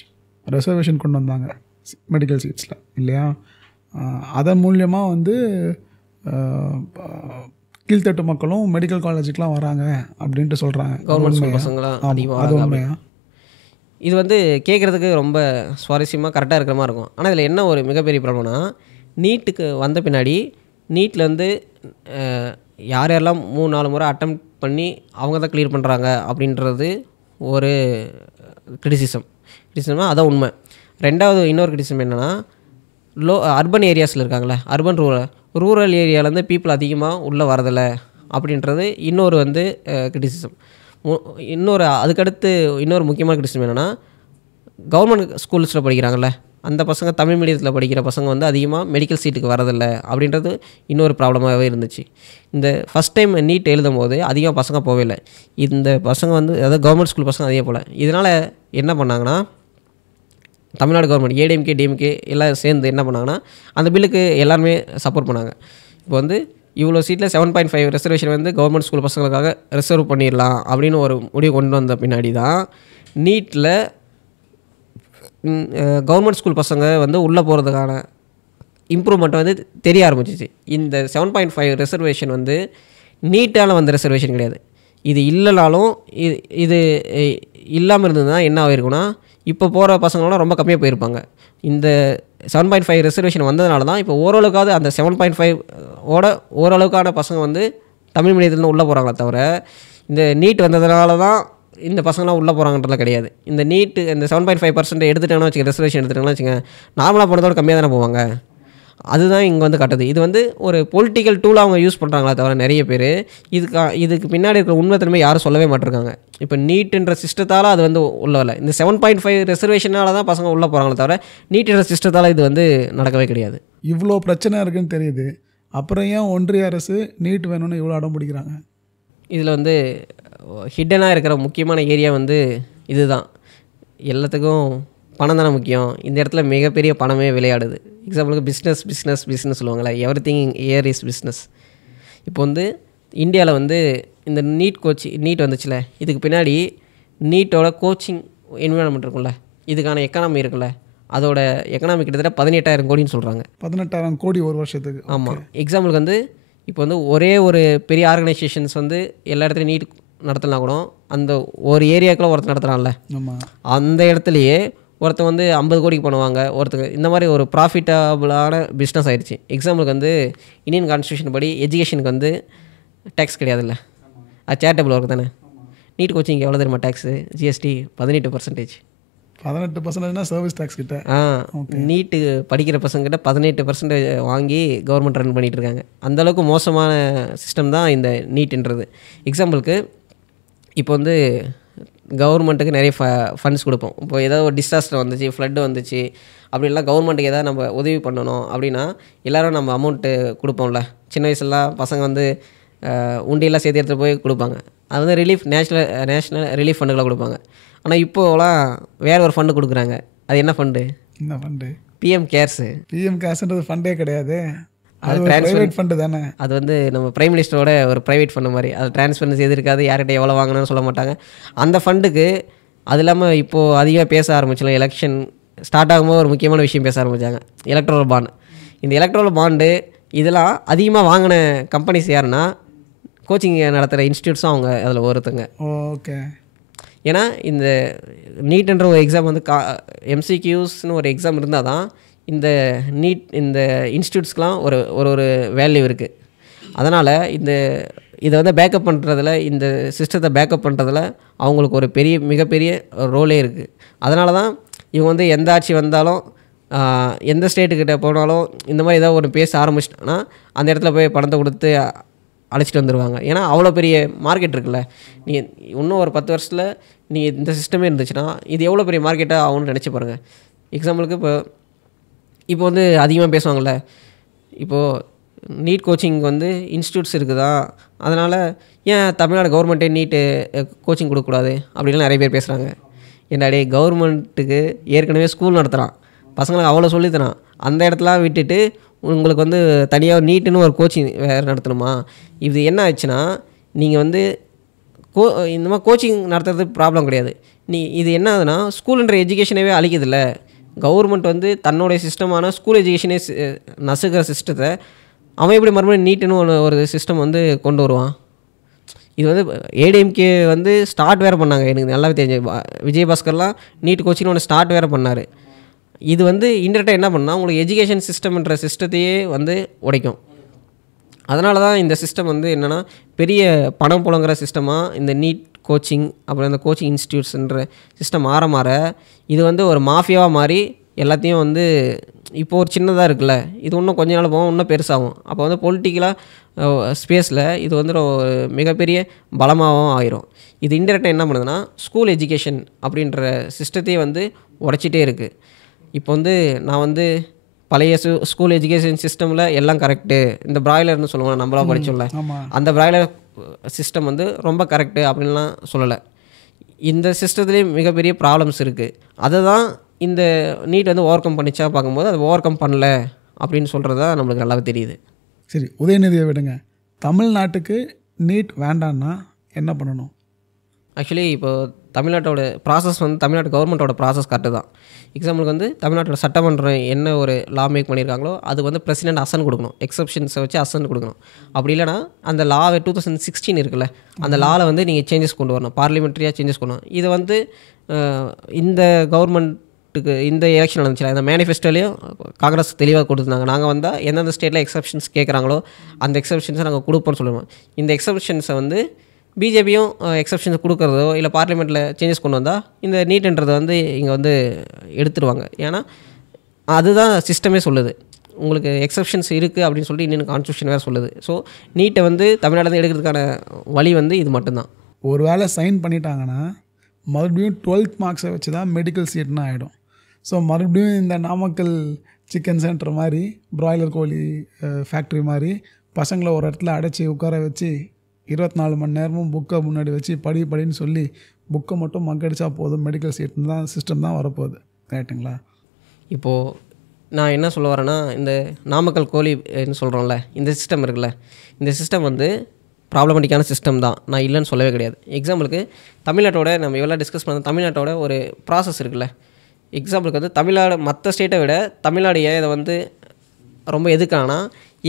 ரிசர்வேஷன் கொண்டு வந்தாங்க மெடிக்கல் சீட்ஸில் இல்லையா. அதன் மூலியமாக வந்து கீழ்த்தட்டு மக்களும் மெடிக்கல் காலேஜுக்கெலாம் வராங்க அப்படின்ட்டு சொல்கிறாங்க. கவர்மெண்ட் பசங்களாம் அது உண்மையா? இது வந்து கேட்குறதுக்கு ரொம்ப சுவாரஸ்யமாக கரெக்டாக இருக்கிற மாதிரி இருக்கும். ஆனால் இதில் என்ன ஒரு மிகப்பெரிய ப்ராப்ளம்னா நீட்டுக்கு வந்த பின்னாடி நீட்டில் வந்து யாரெல்லாம் 3-4 முறை அட்டம் பண்ணி அவங்க தான் கிளியர் பண்ணுறாங்க அப்படின்றது ஒரு கிரிட்டிசிசம்னா அதான் உண்மை. ரெண்டாவது இன்னொரு கிரிட்டிசிசம் என்னென்னா அர்பன் ஏரியாஸில் இருக்காங்களே, அர்பன் ரூரல் ஏரியாவிலேருந்து பீப்புள் அதிகமாக உள்ளே வரதில்லை அப்படின்றது இன்னொரு வந்து கிரிட்டிசிசம். அதுக்கடுத்து இன்னொரு முக்கியமான கிரிட்டிசிசம் என்னென்னா கவர்மெண்ட் ஸ்கூல்ஸில் படிக்கிறாங்கள்ல அந்த பசங்க தமிழ் மீடியத்தில் படிக்கிற பசங்க வந்து அதிகமாக மெடிக்கல் சீட்டுக்கு வரதில்லை அப்படின்றது இன்னொரு ப்ராப்ளமாகவே இருந்துச்சு. இந்த ஃபஸ்ட் டைம் நீட் எழுதும் போது அதிகமாக பசங்க போவே இல்லை. இந்த பசங்க வந்து அதாவது கவர்மெண்ட் ஸ்கூல் பசங்க அதே போல். இதனால் என்ன பண்ணாங்கன்னா தமிழ்நாடு கவர்மெண்ட் ஏடிஎம்கே டிஎம்கே எல்லாம் சேர்ந்து என்ன பண்ணாங்கன்னா அந்த பில்லுக்கு எல்லாருமே சப்போர்ட் பண்ணாங்க. இப்போ வந்து இவ்வளோ சீட்டில் 7.5 ரிசர்வேஷன் வந்து கவர்மெண்ட் ஸ்கூல் பசங்களுக்காக ரிசர்வ் பண்ணிடலாம் அப்படின்னு ஒரு முடிவு கொண்டு வந்த பின்னாடி தான் நீட்டில் கவர்மெண்ட் ஸ்கூல் பசங்க வந்து உள்ளே போகிறதுக்கான இம்ப்ரூவ்மெண்ட் வந்து தெரிய ஆரம்பிச்சிச்சு. இந்த 7.5 ரிசர்வேஷன் வந்து நீட்டால் வந்த ரிசர்வேஷன் கிடையாது. இது இல்லைனாலும் இது இல்லாமல் இருந்ததுன்னா என்ன ஆகிருக்குன்னா இப்போ போகிற பசங்களாம் ரொம்ப கம்மியாக போயிருப்பாங்க. இந்த 7.5 ரிசர்வேஷன் வந்ததுனால தான் இப்போ ஓரளவுக்காவது அந்த 7.5ஓட ஓரளவுக்கான பசங்க வந்து தமிழ் மீடியத்துலேருந்து உள்ளே போகிறாங்களே தவிர இந்த நீட் வந்ததுனால தான் இந்த பசங்களாம் உள்ளே போகிறாங்கன்றதுலாம் கிடையாது. இந்த நீட்டு இந்த 7.5% எடுத்துட்டாங்கன்னா வச்சுக்க, ரிசர்வேஷன் எடுத்துட்டாங்கன்னா வச்சுங்க, நார்மலாக போனதோட கம்மியாக தானே போவாங்க. அதுதான் இங்கே வந்து கட்டுது. இது வந்து ஒரு பொலிட்டிக்கல் டூலாக அவங்க யூஸ் பண்ணுறாங்களே தவிர நிறைய பேர் இதுக்கு பின்னாடி இருக்கிற உண்மைத்தன்மை யாரும் சொல்லவே மாட்டிருக்காங்க. இப்போ நீட்டுன்ற சிஸ்டத்தால் அது வந்து உள்ள வரல. இந்த 7.5 ரிசர்வேஷனால தான் பசங்க உள்ளே போகிறாங்களே தவிர நீட்டுன்ற சிஸ்டத்தால் இது வந்து நடக்கவே கிடையாது. இவ்வளோ பிரச்சனை இருக்குதுன்னு தெரியுது, அப்புறம் ஏன் ஒன்றிய அரசு நீட் வேணும்னு இவ்வளோ அடம் பிடிக்கிறாங்க? இதில் வந்து ஹிட்டனாக இருக்கிற முக்கியமான ஏரியா வந்து இதுதான். எல்லாத்துக்கும் பணம் தானே முக்கியம். இந்த இடத்துல மிகப்பெரிய பணமே விளையாடுது. எக்ஸாம்பிளுக்கு பிஸ்னஸ் சொல்லுவாங்களே, எவ்ரிதிங் ஏர் இஸ் பிஸ்னஸ். இப்போ வந்து இந்தியாவில் வந்து இந்த நீட் வந்துச்சுல, இதுக்கு பின்னாடி நீட்டோட கோச்சிங் என்விரான்மெண்ட் இருக்கும்ல, இதுக்கான எக்கானமி இருக்குல்ல, அதோட எக்கனாமி கிட்டத்தட்ட 18,000 கோடின்னு சொல்கிறாங்க. 18,000 கோடி ஒரு வருஷத்துக்கு. ஆமாம். எக்ஸாம்பிளுக்கு வந்து இப்போ வந்து ஒரே ஒரு பெரிய ஆர்கனைசேஷன்ஸ் வந்து எல்லா இடத்துலையும் நீட் நடத்தினா கூட அந்த ஒரு ஏரியாக்குள்ளே ஒருத்தர் நடத்துகிறான்ல, அந்த இடத்துலையே ஒருத்தர் வந்து 50 கோடிக்கு பண்ணுவாங்க ஒருத்தர். இந்த மாதிரி ஒரு ப்ராஃபிட்டபுளான பிஸ்னஸ் ஆயிடுச்சு. எக்ஸாம்பிளுக்கு வந்து இந்தியன் கான்ஸ்டியூஷன் படி எஜுகேஷனுக்கு வந்து டேக்ஸ் கிடையாதுல்ல, அது சேரிட்டபிள் ஒர்க் தானே. நீட் கோச்சிங் எவ்வளோ தெரியுமா டேக்ஸு? ஜிஎஸ்டி 18%. 18% சர்வீஸ் டேக்ஸ் கிட்ட. நீட்டு படிக்கிற பசங்கிட்ட 18% வாங்கி கவர்மெண்ட் ரன் பண்ணிகிட்டு இருக்காங்க. அந்தளவுக்கு மோசமான சிஸ்டம் தான் இந்த நீட்டுன்றது. எக்ஸாம்பிளுக்கு இப்போ வந்து கவர்மெண்ட்டுக்கு நிறைய ஃபண்ட்ஸ் கொடுப்போம். இப்போ ஏதாவது ஒரு டிசாஸ்டர் வந்துச்சு, ஃப்ளட்டு வந்துச்சு அப்படின்லாம் கவர்மெண்ட்டுக்கு எதாவது நம்ம உதவி பண்ணணும் அப்படின்னா எல்லோரும் நம்ம அமௌண்ட்டு கொடுப்போம்ல. சின்ன வயசுலாம் பசங்க வந்து உண்டியெல்லாம் சேர்த்து எடுத்துகிட்டு போய் கொடுப்பாங்க. அது வந்து நேஷ்னல் ரிலீஃப் ஃபண்டுகளாக கொடுப்பாங்க. ஆனால் இப்போலாம் வேறு ஒரு ஃபண்டு கொடுக்குறாங்க. அது என்ன ஃபண்டு? என்ன ஃபண்டு? PM CARES. பிஎம் கேர்ஸ்ன்றது ஃபண்டே கிடையாது, அது ப்ரைவேட் ஃபண்டு தானே. அது வந்து நம்ம பிரைம் மினிஸ்டரோட ஒரு ப்ரைவேட் ஃபண்டு மாதிரி. அது ட்ரான்ஸ்பரன்சி எது இருக்காது, யார்கிட்ட எவ்வளோ வாங்கணும்னு சொல்ல மாட்டாங்க. அந்த ஃபண்டுக்கு அது இல்லாமல் இப்போது அதிகமாக பேச ஆரம்பிச்சிடலாம். எலெக்ஷன் ஸ்டார்ட் ஆகும்போது ஒரு முக்கியமான விஷயம் பேச ஆரம்பித்தாங்க, எலக்ட்ரல் பாண்ட். இந்த எலக்ட்ரல் பாண்டு இதெல்லாம் அதிகமாக வாங்கின கம்பெனிஸ் யாருன்னா கோச்சிங் நடத்துகிற இன்ஸ்டியூட்ஸும் அவங்க அதில் ஒருத்தங்க. ஓகே. ஏன்னா இந்த நீட்ன்ற ஒரு எக்ஸாம் வந்து எம்சிக்யூஸ்னு ஒரு எக்ஸாம் இருந்தால் தான் இந்த நீட் இந்த இன்ஸ்டியூட்ஸ்க்கெலாம் ஒரு ஒரு வேல்யூ இருக்குது. அதனால் இதை வந்து பேக்கப் பண்ணுறதுல, இந்த சிஸ்டத்தை பேக்கப் பண்ணுறதுல அவங்களுக்கு ஒரு மிகப்பெரிய ரோலே இருக்குது. அதனால தான் இவங்க வந்து எந்த ஆட்சி வந்தாலும் எந்த ஸ்டேட்டுக்கிட்ட போனாலும் இந்த மாதிரி ஏதாவது ஒரு பேச ஆரம்பிச்சிட்டோன்னா அந்த இடத்துல போய் பணத்தை கொடுத்து அழைச்சிட்டு வந்துடுவாங்க. ஏன்னா அவ்வளோ பெரிய மார்க்கெட் இருக்குல்ல. நீ இன்னும் ஒரு 10 வருஷத்தில் நீ இந்த சிஸ்டமே இருந்துச்சுன்னா இது எவ்வளோ பெரிய மார்க்கெட்டாக ஆகும்னு நினச்சி பாருங்கள். எக்ஸாம்பிளுக்கு இப்போ வந்து அதிகமாக பேசுவாங்கள்ல, இப்போது நீட் கோச்சிங் வந்து இன்ஸ்டியூட்ஸ் இருக்குதா, அதனால் ஏன் தமிழ்நாடு கவர்மெண்ட்டே நீட்டு கோச்சிங் கொடுக்கக்கூடாது அப்படின்லாம் நிறைய பேர் பேசுகிறாங்க. என்னடே, கவர்மெண்ட்டுக்கு ஏற்கனவே ஸ்கூல் நடத்துகிறான், பசங்களுக்கு அவ்வளோ சொல்லித்தரான், அந்த இடத்துலாம் விட்டுட்டு உங்களுக்கு வந்து தனியாக நீட்டுன்னு ஒரு கோச்சிங் வேறு நடத்தணுமா? இது என்ன ஆச்சுன்னா, நீங்கள் வந்து இந்த மாதிரி கோச்சிங் நடத்துறது ப்ராப்ளம் கிடையாது. இது என்ன ஆகுதுன்னா, ஸ்கூலுன்ற எஜுகேஷனவே அழிக்குதில்ல. கவர்மெண்ட் வந்து தன்னுடைய சிஸ்டமான ஸ்கூல் எஜுகேஷனே நசுக்கிற சிஸ்டத்தை அவன் எப்படி மறுபடியும் நீட்டுன்னு ஒரு சிஸ்டம் வந்து கொண்டு வருவான்? இது வந்து ஏடிஎம்கே வந்து ஸ்டார்ட் வேறு பண்ணாங்க. எனக்கு நல்லாவே தெரிஞ்சு விஜயபாஸ்கர்லாம் நீட் கோச்சிங்னு ஒன்று ஸ்டார்ட் வேறு பண்ணார். இது வந்து இன்டெரக்டாக என்ன பண்ணால் உங்களுக்கு எஜுகேஷன் சிஸ்டம்ன்ற சிஸ்டத்தையே வந்து உடைக்கும். அதனால தான் இந்த சிஸ்டம் வந்து என்னென்னா பெரிய பணம் புழங்குற சிஸ்டமாக இந்த நீட் கோச்சிங் அப்புறம் இந்த கோச்சிங் இன்ஸ்டியூட்ஸ்ன்ற சிஸ்டம் மாற இது வந்து ஒரு மாஃபியாவாக மாறி எல்லாத்தையும் வந்து இப்போது ஒரு சின்னதாக இருக்குல்ல, இது இன்னும் கொஞ்ச நாள் போகும், இன்னும் பெருசாகும். அப்போ வந்து பொலிட்டிக்கலாக ஸ்பேஸில் இது வந்து ஒரு மிகப்பெரிய பலமாகவும் ஆயிரும். இது இன்டெரக்டாக என்ன பண்ணுதுன்னா ஸ்கூல் எஜுகேஷன் அப்படின்ற சிஸ்டத்தையே வந்து உடைச்சிட்டே இருக்குது. இப்போ வந்து நான் வந்து பழைய ஸ்கூல் எஜுகேஷன் சிஸ்டமில் எல்லாம் கரெக்டு, இந்த பிராய்லர்னு சொல்லுவாங்க, நம்மளாம் படிச்சோம்ல, அந்த பிராய்லர் சிஸ்டம் வந்து ரொம்ப கரெக்டு அப்படின்லாம் சொல்லலை. இந்த சிஸ்டத்துலேயும் மிகப்பெரிய ப்ராப்ளம்ஸ் இருக்குது. அதை தான் இந்த நீட் வந்து ஓவர் கம் பண்ணிச்சா பார்க்கும்போது அது ஓவர் கம் பண்ணல அப்படின்னு சொல்கிறது தான் நம்மளுக்கு நல்லாவே தெரியுது. சரி, உதயநிதியை விடுங்க, தமிழ்நாட்டுக்கு நீட் வேண்டான்னா என்ன பண்ணணும்? ஆக்சுவலி இப்போது தமிழ்நாட்டோட ப்ராசஸ் வந்து தமிழ்நாடு கவர்மெண்ட்டோட ப்ராசஸ் கரெக்டு தான். எக்ஸாம்பிளுக்கு வந்து தமிழ்நாட்டோட சட்டமன்றம் என்ன ஒரு லா மேக் பண்ணியிருக்காங்களோ அது வந்து பிரசிடென்ட் அசன் கொடுக்கணும், எக்ஸப்ஷன்ஸை வச்சு அசன் கொடுக்கணும். அப்படி இல்லைனா அந்த லாவை 2016 இருக்குல்ல, அந்த லாவில் வந்து நீங்கள் சேஞ்சஸ் கொண்டு வரணும், பார்லிமெண்ட்ரியாக சேஞ்சஸ் கொண்டு வரணும். இது வந்து இந்த கவர்மெண்ட்டுக்கு இந்த எலெக்ஷன் நடந்துச்சு, இந்த மேனிஃபெஸ்டோலையும் காங்கிரஸ் தெளிவாக கொடுத்துருந்தாங்க. நாங்கள் வந்தால் எந்தெந்த ஸ்டேட்டில் எக்ஸப்ஷன்ஸ் கேட்குறாங்களோ அந்த எக்ஸப்ஷன்ஸை நாங்கள் கொடுப்போம்னு சொல்லுவோம். இந்த எக்ஸப்ஷன்ஸை வந்து பிஜேபியும் எக்ஸப்ஷன்ஸ் கொடுக்குறதோ இல்லை பார்லிமெண்ட்டில் சேஞ்சஸ் கொண்டு வந்தால் இந்த நீட்ன்றதை வந்து இங்கே வந்து எடுத்துருவாங்க. ஏன்னா அதுதான் சிஸ்டமே சொல்லுது, உங்களுக்கு எக்ஸப்ஷன்ஸ் இருக்குது அப்படின்னு சொல்லிட்டு இன்னும் கான்ஸ்டியூஷன் வேறு சொல்லுது. ஸோ நீட்டை வந்து தமிழ்நாடு எடுக்கிறதுக்கான வழி வந்து இது மட்டும்தான். ஒரு வேளை சைன் பண்ணிட்டாங்கன்னா மறுபடியும் 12th மார்க்ஸை வச்சு தான் மெடிக்கல் சீட்னு ஆகிடும். ஸோ மறுபடியும் இந்த நாமக்கல் சிக்கன் சென்டர் மாதிரி, பிராய்லர் கோழி ஃபேக்ட்ரி மாதிரி பசங்களை ஒரு இடத்துல அடைச்சி உட்கார வச்சு 24 மணி நேரமும் புக்கை முன்னாடி வச்சு படின்னு சொல்லி புக்கை மட்டும் மக்கடிச்சா போதும், மெடிக்கல் சீட்னு தான் சிஸ்டம் தான் வரப்போகுது. ரைட்டுங்களா? இப்போது நான் என்ன சொல்ல வரேன்னா, இந்த நாமக்கல் கோழின்னு சொல்கிறோம்ல, இந்த சிஸ்டம் இருக்குல்ல, இந்த சிஸ்டம் வந்து ப்ராப்ளமேட்டிக்கான சிஸ்டம் தான், நான் இல்லைன்னு சொல்லவே கிடையாது. எக்ஸாம்பிளுக்கு தமிழ்நாட்டோட நம்ம எவ்வளோ டிஸ்கஸ் பண்ண தமிழ்நாட்டோட ஒரு ப்ராசஸ் இருக்குல்ல, எக்ஸாம்பிளுக்கு வந்து தமிழ்நாடு மற்ற ஸ்டேட்டை விட தமிழ்நாடு ஏன் இதை வந்து ரொம்ப எதுக்கானா,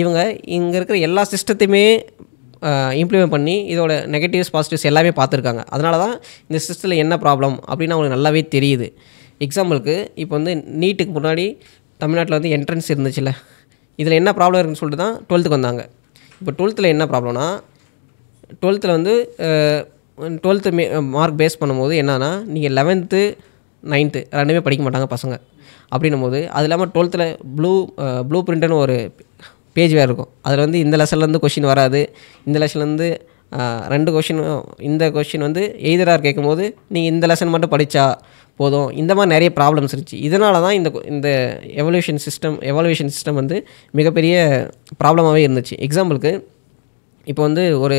இவங்க இங்கே இருக்கிற எல்லா சிஸ்டத்தையுமே இம்ப்ளிமெண்ட் பண்ணி இதோட நெகட்டிவ்ஸ் பாசிட்டிவ்ஸ் எல்லாமே பார்த்துருக்காங்க. அதனால தான் இந்த சிஸ்டத்தில் என்ன ப்ராப்ளம் அப்படின்னு அவங்களுக்கு நல்லாவே தெரியுது. எக்ஸாம்பிளுக்கு இப்போ வந்து நீட்டுக்கு முன்னாடி தமிழ்நாட்டில் வந்து என்ட்ரன்ஸ் இருந்துச்சுல்ல, இதில் என்ன ப்ராப்ளம் இருக்குன்னு சொல்லிட்டு தான் 12th வந்தாங்க. இப்போ 12th என்ன ப்ராப்ளம்னா, 12th வந்து 12th மார்க் பேஸ் பண்ணும்போது என்னன்னா, நீங்கள் 11th 9th ரெண்டுமே படிக்க மாட்டாங்க பசங்க. அப்படின்னும் போது அது இல்லாமல் 12th ப்ளூ பிரிண்ட்னு ஒரு பேஜ் வேறு இருக்கும். அதில் வந்து இந்த லெசன்லேருந்து கொஷின் வராது, இந்த லெசன்லேருந்து 2 கொஷின், இந்த கொஷின் வந்து எய்தராக கேட்கும்போது நீங்கள் இந்த லெசன் மட்டும் படித்தா போதும், இந்த மாதிரி நிறைய ப்ராப்ளம்ஸ் இருந்துச்சு. இதனால தான் இந்த எவல்யூஷன் சிஸ்டம் வந்து மிகப்பெரிய ப்ராப்ளமாகவே இருந்துச்சு. எக்ஸாம்பிளுக்கு இப்போ வந்து ஒரு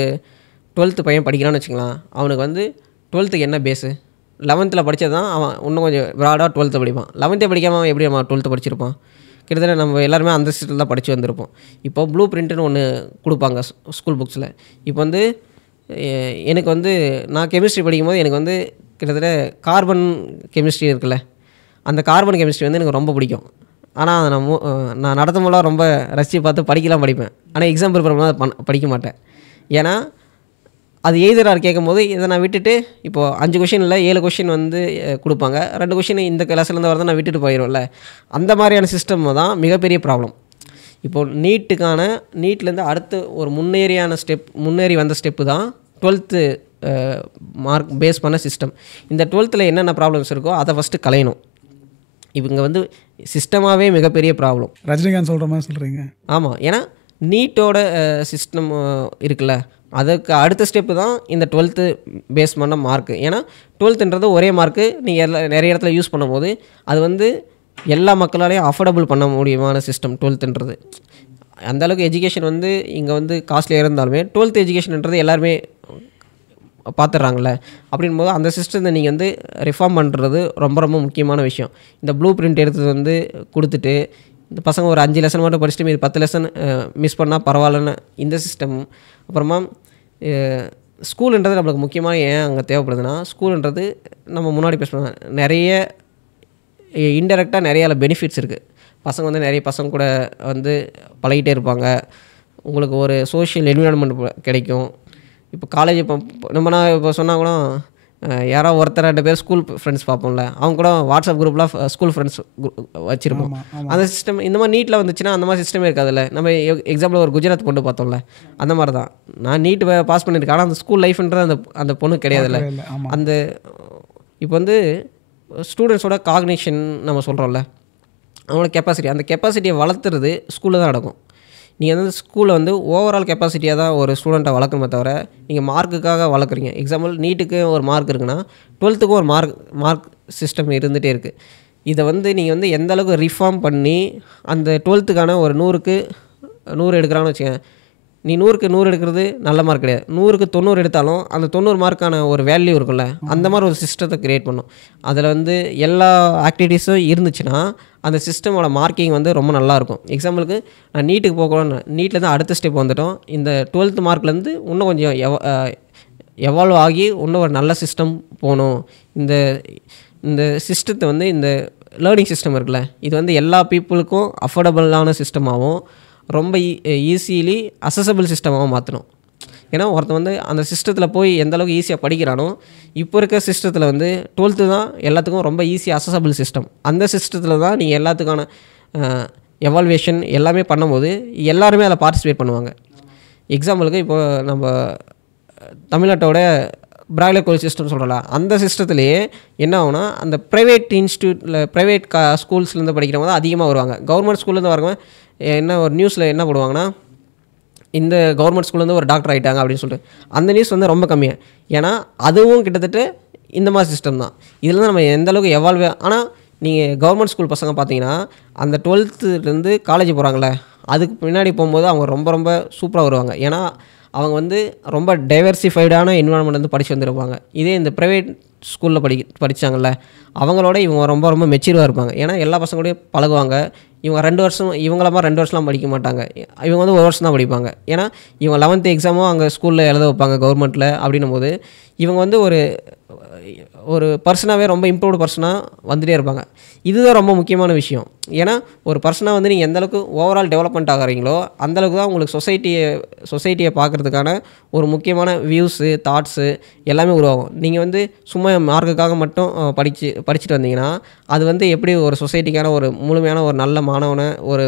12th பையன் படிக்கிறான்னு வச்சுக்கலாம், அவனுக்கு வந்து 12th என்ன பேஸு, 11th படித்தது தான் அவன் இன்னும் கொஞ்சம் ப்ராடாக 12th படிப்பான். 11th படிக்காமல் அவன் எப்படி அவன் 12th படிச்சிருப்பான்? கிட்டத்தட்ட நம்ம எல்லாருமே அந்த சிஸ்டத்தில் தான் படித்து வந்திருப்போம். இப்போ ப்ளூ பிரிண்ட்டுன்னு ஒன்று கொடுப்பாங்க ஸ்கூல் புக்ஸில். இப்போ வந்து எனக்கு வந்து நான் கெமிஸ்ட்ரி படிக்கும்போது எனக்கு வந்து கிட்டத்தட்ட கார்பன் கெமிஸ்ட்ரி இருக்குல்ல, அந்த கார்பன் கெமிஸ்ட்ரி வந்து எனக்கு ரொம்ப பிடிக்கும். ஆனால் அதை நான் நடத்தும் போலாம் ரொம்ப ரசித்து பார்த்து படிப்பேன். ஆனால் எக்ஸாம் ப்ரிப்பேர் பண்ணால் படிக்க மாட்டேன். ஏன்னா அது எய்தராக கேட்கும்போது இதை நான் விட்டுட்டு இப்போது 5 கொஷின் இல்லை 7 கொஷின் வந்து கொடுப்பாங்க. 2 கொஷின் இந்த கிளாஸ்லேருந்து வரதை நான் விட்டுட்டு போயிடும்ல. அந்த மாதிரியான சிஸ்டம் தான் மிகப்பெரிய ப்ராப்ளம். இப்போது நீட்லேருந்து அடுத்து ஒரு முன்னேறி வந்த ஸ்டெப்பு தான் 12th மார்க் பேஸ் பண்ண சிஸ்டம். இந்த 12th என்னென்ன ப்ராப்ளம்ஸ் இருக்கோ அதை ஃபஸ்ட்டு களையணும். இவங்க வந்து சிஸ்டமாகவே மிகப்பெரிய ப்ராப்ளம். ரஜினிகாந்த் சொல்கிற மாதிரி சொல்கிறீங்க. ஆமாம், ஏன்னா நீட்டோட சிஸ்டம் இருக்குல்ல, அதுக்கு அடுத்த ஸ்டெப்பு தான் இந்த 12th பேஸ் பண்ண மார்க்கு. ஏன்னா 12th ஒரே மார்க்கு நீங்கள் நிறைய இடத்துல யூஸ் பண்ணும்போது அது வந்து எல்லா மக்களாலேயும் அஃபோர்டபுள் பண்ண முடியுமான சிஸ்டம் 12th. அந்தளவுக்கு எஜுகேஷன் வந்து இங்கே வந்து காஸ்ட்லியாக இருந்தாலுமே 12th எஜுகேஷன்ன்றது எல்லாருமே பார்த்துட்றாங்கல்ல. அப்படின் போது அந்த சிஸ்டத்தை நீங்கள் வந்து ரிஃபார்ம் பண்ணுறது ரொம்ப ரொம்ப முக்கியமான விஷயம். இந்த ப்ளூ பிரிண்ட் எடுத்து வந்து கொடுத்துட்டு இந்த பசங்க ஒரு 5 லெசன் மட்டும் படிச்சுட்டு மீது 10 லெசன் மிஸ் பண்ணால் பரவாயில்லன்னு இந்த சிஸ்டம். அப்புறமா ஸ்கூலுன்றது நம்மளுக்கு முக்கியமாக ஏன் அங்கே தேவைப்படுதுன்னா, ஸ்கூலுன்றது நம்ம முன்னாடி பேசணும் நிறைய இன்டெரக்டாக நிறைய பெனிஃபிட்ஸ் இருக்குது. பசங்க வந்து நிறைய பசங்க கூட வந்து பழகிட்டே இருப்பாங்க. உங்களுக்கு ஒரு சோஷியல் என்விரான்மெண்ட் கிடைக்கும். இப்போ காலேஜ் இப்போ சொன்னால் கூட யாராவது ஒருத்தர் 2 பேர் ஸ்கூல் ஃப்ரெண்ட்ஸ் பார்ப்போம்ல, அவங்க கூட வாட்ஸ்அப் குரூப்பில் ஸ்கூல் ஃப்ரெண்ட்ஸ் வச்சுருப்போம். அந்த சிஸ்டம் இந்த மாதிரி நீட்டில் வந்துச்சுன்னா அந்த மாதிரி சிஸ்டமே இருக்காதுல்ல. நம்ம எக்ஸாம்பிள் ஒரு குஜராத் பொண்ணு பார்த்தோம்ல, அந்த மாதிரி தான் நான் நீட் பாஸ் பண்ணியிருக்கேன். ஆனால் அந்த ஸ்கூல் லைஃப்ன்றது அந்த பொண்ணு கிடையாதுல்ல. அந்த இப்போ வந்து ஸ்டூடெண்ட்ஸோட காக்னிஷன் நம்ம சொல்கிறோம்ல, அவங்களோட அந்த கெப்பாசிட்டியை வளர்த்துறது ஸ்கூலில் தான் நடக்கும். நீங்கள் வந்து ஸ்கூலில் வந்து ஓவரால் கெப்பாசிட்டியாக தான் ஒரு ஸ்டூடெண்ட்டை வளர்க்கணுமே தவிர நீங்கள் மார்க்குக்காக வளர்க்குறீங்க. எக்ஸாம்பிள் நீட்டுக்கு ஒரு மார்க் இருக்குன்னா 12th ஒரு மார்க் சிஸ்டம் இருந்துகிட்டே இருக்குது. இதை வந்து நீங்கள் வந்து எந்த அளவுக்கு ரிஃபார்ம் பண்ணி அந்த 12th ஒரு 100க்கு 100 எடுக்கிறான்னு வச்சுக்கேன். நீ 100க்கு 100 எடுக்கிறது நல்ல மார்க் கிடையாது. 100க்கு 90 எடுத்தாலும் அந்த 90 மார்க்கான ஒரு வேல்யூ இருக்குல்ல, அந்த மாதிரி ஒரு சிஸ்டத்தை க்ரியேட் பண்ணும். அதில் வந்து எல்லா ஆக்டிவிட்டீஸும் இருந்துச்சுன்னா அந்த சிஸ்டமோட மார்க்கிங் வந்து ரொம்ப நல்லாயிருக்கும். எக்ஸாம்பிளுக்கு நான் நீட்டுக்கு போகணும்னு நீட்லேருந்து அடுத்த ஸ்டெப் வந்துட்டோம். இந்த 12th மார்க்லேருந்து இன்னும் கொஞ்சம் எவால்வ் ஆகி இன்னும் ஒரு நல்ல சிஸ்டம் போகணும். இந்த சிஸ்டத்தை வந்து இந்த லேர்னிங் சிஸ்டம் இருக்குல்ல, இது வந்து எல்லா பீப்புளுக்கும் அஃபோர்டபுளான சிஸ்டமாகவும் ரொம்ப ஈஸிலி அசசபிள் சிஸ்டமாகவும் மாற்றணும். ஏன்னா ஒருத்தன் வந்து அந்த சிஸ்டத்தில் போய் எந்தளவுக்கு ஈஸியாக படிக்கிறானோ, இப்போ இருக்க சிஸ்டத்தில் வந்து 12th தான் எல்லாத்துக்கும் ரொம்ப ஈஸியாக அசசபிள் சிஸ்டம். அந்த சிஸ்டத்தில் தான் நீங்கள் எல்லாத்துக்கான எவால்வேஷன் எல்லாமே பண்ணும்போது எல்லாருமே அதில் பார்ட்டிசிபேட் பண்ணுவாங்க. எக்ஸாம்பிளுக்கு இப்போது நம்ம தமிழ்நாட்டோட பிராய்லர் கோயில் சிஸ்டம் சொல்கிறல, அந்த சிஸ்டத்துலேயே என்ன ஆகுனா, அந்த ப்ரைவேட் இன்ஸ்டியூட்டில் ப்ரைவேட் ஸ்கூல்ஸ்லேருந்து படிக்கிறவங்க தான் அதிகமாக வருவாங்க. கவர்மெண்ட் ஸ்கூல்லேருந்து வரவங்க என்ன ஒரு நியூஸில் என்ன போடுவாங்கன்னா, இந்த கவர்மெண்ட் ஸ்கூல்லேருந்து ஒரு டாக்டர் ஆகிட்டாங்க அப்படின்னு சொல்லிட்டு அந்த நியூஸ் வந்து ரொம்ப கம்மியாக. ஏன்னா அதுவும் கிட்டத்தட்ட இந்த மாதிரி சிஸ்டம் தான். இதில் தான் நம்ம எந்த அளவுக்கு எவால்வ். ஆனால் நீங்கள் கவர்மெண்ட் ஸ்கூல் பசங்க பார்த்தீங்கன்னா அந்த 12th காலேஜ் போகிறாங்களே, அதுக்கு பின்னாடி போகும்போது அவங்க ரொம்ப ரொம்ப சூப்பராக வருவாங்க. ஏன்னா அவங்க வந்து ரொம்ப டைவர்சிஃபைடான என்விரான்மெண்ட் வந்து படித்து வந்துருப்பாங்க. இதே இந்த ப்ரைவேட் ஸ்கூலில் படித்தாங்கல்ல, அவங்களோட இவங்க ரொம்ப ரொம்ப மெச்சூராக இருப்பாங்க. ஏன்னா எல்லா பசங்களோடையும் பழகுவாங்க. இவங்க 2 வருஷம் இவங்களமா 2 வருஷம்லாம் படிக்க மாட்டாங்க. இவங்க வந்து 1 வருஷம் தான் படிப்பாங்க. ஏன்னா இவங்க 11th எக்ஸாமும் அங்கே ஸ்கூலில் எழுத வைப்பாங்க கவர்மெண்ட்டில். அப்படின்னும் போது இவங்க வந்து ஒரு பர்சனாகவே ரொம்ப இம்ப்ரூவ்டு பர்சனாக வந்துகிட்டே இருப்பாங்க. இதுதான் ரொம்ப முக்கியமான விஷயம். ஏன்னா ஒரு பர்சனாக வந்து நீங்கள் எந்தளவுக்கு ஓவரால் டெவலப்மெண்ட் ஆகிறீங்களோ அந்தளவுக்கு தான் உங்களுக்கு சொசைட்டியை பார்க்குறதுக்கான ஒரு முக்கியமான வியூஸு தாட்ஸு எல்லாமே உருவாகும். நீங்கள் வந்து சும்மா மார்க்குக்காக மட்டும் படிச்சுட்டு வந்தீங்கன்னா அது வந்து எப்படி ஒரு சொசைட்டிக்கான ஒரு முழுமையான ஒரு நல்ல மாணவனை ஒரு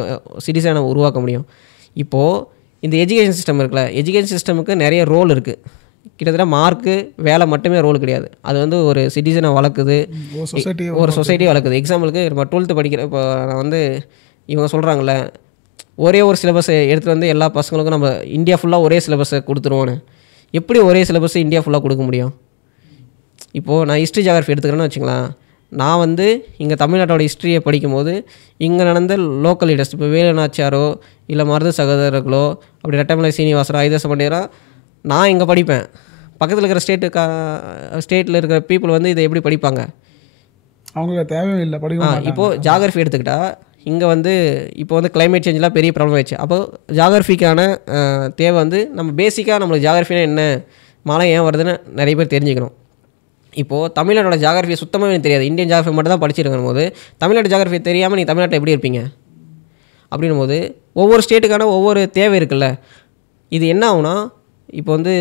சிட்டிசனை உருவாக்க முடியும்? இப்போது இந்த எஜுகேஷன் சிஸ்டம் இருக்குல்ல, எஜுகேஷன் சிஸ்டமுக்கு நிறைய ரோல் இருக்குது. கிட்டத்தட்ட மார்க்கு வேலை மட்டுமே ரோல் கிடையாது. அது வந்து ஒரு சிட்டிசனை வளர்க்குது, ஒரு சொசைட்டியை வளர்க்குது. எக்ஸாம்பிளுக்கு நம்ம 12th படிக்கிற இப்போ நான் வந்து இவங்க சொல்கிறாங்கள ஒரே ஒரு சிலபஸை எடுத்துகிட்டு வந்து எல்லா பசங்களுக்கும் நம்ம இந்தியா ஃபுல்லாக ஒரே சிலபஸை கொடுத்துருவோன்னு. எப்படி ஒரே சிலபஸை இந்தியா ஃபுல்லாக கொடுக்க முடியும்? இப்போது நான் ஹிஸ்ட்ரி ஜியாகிரஃபி எடுத்துக்கிறேன்னு வச்சுங்களேன். நான் வந்து இங்கே தமிழ்நாட்டோட ஹிஸ்ட்ரியை படிக்கும்போது இங்கே நடந்த லோக்கல் லீடர்ஸ், இப்போ வேலுநாச்சியாரோ இல்லை மருது சகோதரர்களோ அப்படி ரெட்டமலை சீனிவாசரோ ஐதேச பண்டியரோ நான் இங்கே படிப்பேன். பக்கத்தில் இருக்கிற ஸ்டேட்டில் இருக்கிற பீப்புள் வந்து இதை எப்படி படிப்பாங்க? அவங்களுக்கு தேவையில்லை படிக்க. இப்போது ஜியாகிரஃபி எடுத்துக்கிட்டால் இங்கே வந்து இப்போ வந்து கிளைமேட் சேஞ்செலாம் பெரிய ப்ராப்ளம் ஆயிடுச்சு. அப்போது ஜியாகிரஃபிக்கான தேவை வந்து நம்ம பேசிக்காக நம்மளுக்கு ஜியாகிரஃபினா என்ன, மழை ஏன் வருதுன்னு நிறைய பேர் தெரிஞ்சுக்கணும். இப்போது தமிழ்நாட்டோட ஜியாகிரஃபி சுத்தமாக எனக்கு தெரியாது, இந்தியன் ஜியாகிரஃபி மட்டும் தான் படிச்சிருக்கும் போது தமிழ்நாட்டு ஜியாகிரஃபி தெரியாமல் நீங்கள் தமிழ்நாட்டில் எப்படி இருப்பீங்க? அப்படின்னும் போது ஒவ்வொரு ஸ்டேட்டுக்கான ஒவ்வொரு தேவை இருக்குல்ல. இது என்ன ஆகுனா இப்போ வந்து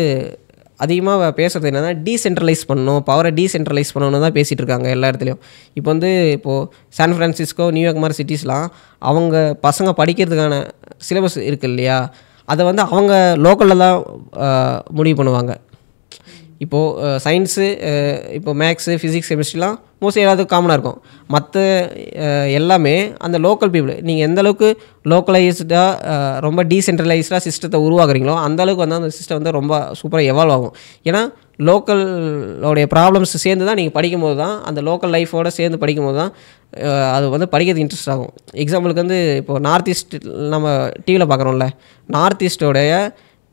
அதிகமாக பேசுகிறது என்னென்னா டீசென்ட்ரலைஸ் பண்ணணும், பவரை டீசென்ட்ரலைஸ் பண்ணணும்னு தான் பேசிகிட்டு இருக்காங்க எல்லா இடத்துலையும். இப்போ வந்து இப்போது சான் ஃப்ரான்சிஸ்கோ, நியூயார்க் மாதிரி சிட்டிஸ்லாம் அவங்க பசங்க படிக்கிறதுக்கான சிலபஸ் இருக்குது இல்லையா, அதை வந்து அவங்க லோக்கலில் தான் முடிவு பண்ணுவாங்க. இப்போது சயின்ஸு, இப்போ மேக்ஸு, ஃபிசிக்ஸ், கெமிஸ்ட்ரிலாம் மோஸ்ட்லி எல்லாத்துக்கும் காமனாக இருக்கும். மற்ற எல்லாமே அந்த லோக்கல் பீப்புள், நீங்கள் எந்த அளவுக்கு லோக்கலைஸ்டாக ரொம்ப டீசென்ட்ரலைஸ்டாக சிஸ்டத்தை உருவாக்குறீங்களோ அந்தளவுக்கு வந்து அந்த சிஸ்டம் வந்து ரொம்ப சூப்பராக எவால்வ் ஆகும். ஏன்னா லோக்கலோடைய ப்ராப்ளம்ஸ் சேர்ந்து தான் நீங்கள் படிக்கும்போது தான், அந்த லோக்கல் லைஃபோடு சேர்ந்து படிக்கும்போது தான் அது வந்து படிக்கிறதுக்கு இன்ட்ரெஸ்ட் ஆகும். எக்ஸாம்பிளுக்கு வந்து இப்போது நார்த் ஈஸ்ட் நம்ம டிவியில் பார்க்குறோம்ல, நார்த் ஈஸ்ட்டோடைய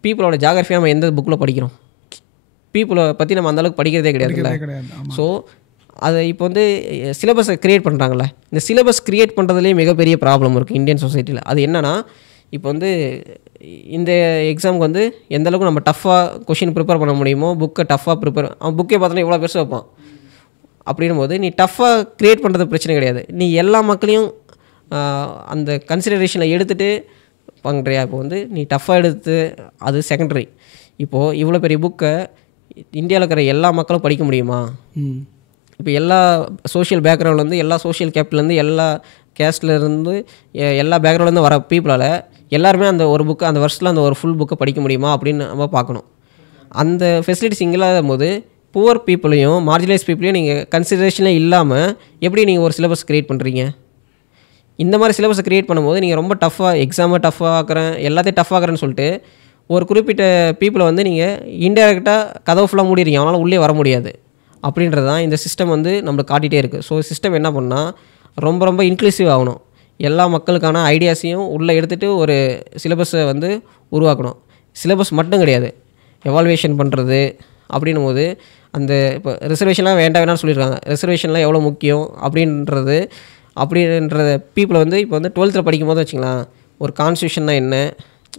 பீப்புளோட ஜியாகிரஃபி நம்ம எந்த புக்கில் படிக்கிறோம்? பீப்புளை பற்றி நம்ம அந்தளவுக்கு படிக்கிறதே கிடையாது. ஸோ அதை இப்போ வந்து சிலபஸை க்ரியேட் பண்ணுறாங்களே, இந்த சிலபஸ் க்ரியேட் பண்ணுறதுலேயே மிகப்பெரிய ப்ராப்ளம் இருக்குது இந்தியன் சொசைட்டியில். அது என்னென்னா, இப்போ வந்து இந்த எக்ஸாமுக்கு வந்து எந்தளவுக்கு நம்ம டஃப்பாக கொஷின் ப்ரிப்பேர் பண்ண முடியுமோ, புக்கை டஃப்பாக அவன் புக்கே பார்த்தோன்னா இவ்வளோ பெருசாக வைப்பான். அப்படின்னும் போது நீ டஃப்பாக க்ரியேட் பண்ணுறது பிரச்சனை கிடையாது, நீ எல்லா மக்களையும் அந்த கன்சிடரேஷனில் எடுத்துகிட்டு பண்ணுறியா. இப்போ வந்து நீ டஃப்பாக எடுத்து அது செகண்டரி. இப்போது இவ்வளோ பெரிய புக்கை இந்தியாவில் இருக்கிற எல்லா மக்களும் படிக்க முடியுமா? இப்போ எல்லா சோஷியல் பேக்ரவுண்ட்லேருந்து, எல்லா சோஷியல் கேப்லேருந்து, எல்லா கேஸ்ட்லேருந்து, எல்லா பேக்ரவுண்ட்லேருந்து வர பீப்புளால் எல்லாருமே அந்த ஒரு புக்கு, அந்த வருஷத்தில் அந்த ஒரு ஃபுல் புக்கை படிக்க முடியுமா அப்படின்னு நம்ம பார்க்கணும். அந்த ஃபெசிலிட்டிஸ் இங்கே இல்லாத போது புவர் பீப்புளையும் மார்ஜினலைஸ் பீப்புளையும் நீங்கள் கன்சிடரேஷனே இல்லாமல் எப்படி நீங்கள் ஒரு சிலபஸ் க்ரியேட் பண்ணுறீங்க? இந்த மாதிரி சிலபஸை க்ரியேட் பண்ணும்போது நீங்கள் ரொம்ப டஃப்பாக எக்ஸாமை டஃப்பாக ஆக்குறேன், எல்லாத்தையும் டஃப் ஆக்குறேன்னு சொல்லிட்டு ஒரு குறிப்பிட்ட பீப்புளை வந்து நீங்கள் இன்டெரக்டாக கதவு ஃபுல்லாக மூடிடுறீங்க, அவனால் உள்ளே வர முடியாது. அப்படின்றது தான் இந்த சிஸ்டம் வந்து நம்மளுக்கு காட்டிகிட்டே இருக்குது. ஸோ சிஸ்டம் என்ன பண்ணால் ரொம்ப ரொம்ப இன்க்ளூசிவ் ஆகணும், எல்லா மக்களுக்கான ஐடியாஸையும் உள்ளே எடுத்துகிட்டு ஒரு சிலபஸை வந்து உருவாக்கணும். சிலபஸ் மட்டும் கிடையாது, எவால்வேஷன் பண்ணுறது அப்படின்னும் போது அந்த இப்போ ரிசர்வேஷன்லாம் வேண்டாம்னு சொல்லியிருக்காங்க. ரிசர்வேஷன்லாம் எவ்வளோ முக்கியம் அப்படின்றத பீப்புளை வந்து இப்போ வந்து 12th படிக்கும் போது வச்சுக்கலாம், ஒரு கான்ஸ்டியூஷன்னா என்ன,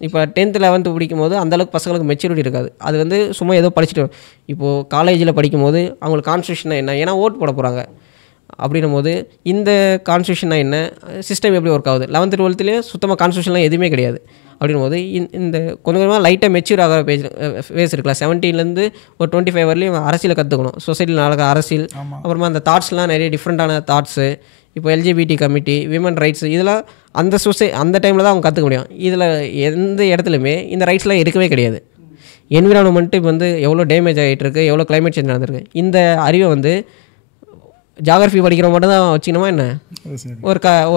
இப்போ 10th 11th படிக்கும்போது அந்தளவுக்கு பசங்களுக்கு மெச்சூரிட்டி இருக்காது. அது வந்து சும்மா ஏதோ படிச்சுட்டு இப்போது காலேஜில் படிக்கும்போது அவங்களுக்கு கான்ஸ்டியூஷன்னா என்ன, ஏன்னா ஓட் போட போகிறாங்க. அப்படின்னும் போது இந்த கான்ஸ்டியூஷன்னா என்ன, சிஸ்டம் எப்படி ஒர்க் ஆகுது, 11th 12thலேயே சுத்தமாக கான்ஸ்டியூஷன்லாம் எதுவுமே கிடையாது. அப்படின்னும் போது இந்த கொஞ்சம் கொஞ்சமாக லைட்டாக மெச்சூர் ஆகிற ஃபேஸ் இருக்கலாம். 17லேருந்து ஒரு 25 வரலையும் அரசியலை கற்றுக்கணும், சொசைட்டியில் நடக்கிற அரசியல், அப்புறமா அந்த தாட்ஸ்லாம் நிறைய டிஃப்ரெண்ட்டான தாட்ஸு, இப்போ எல்ஜிபிடி கமிட்டி, விமன் ரைட்ஸ், இதெல்லாம் அந்த டைமில் தான் அவங்க கற்றுக்க முடியும். இதில் எந்த இடத்துலையுமே இந்த ரைட்ஸ்லாம் இருக்கவே கிடையாது. என்விரான்மெண்ட்டு இப்போ வந்து எவ்வளோ டேமேஜ் ஆகிட்டு இருக்குது, எவ்வளோ கிளைமேட் சேஞ்ச் நடந்திருக்கு, இந்த அறிவை வந்து ஜியாகிரஃபி படிக்கிற மட்டும் தான் வச்சுக்கணுமா என்ன?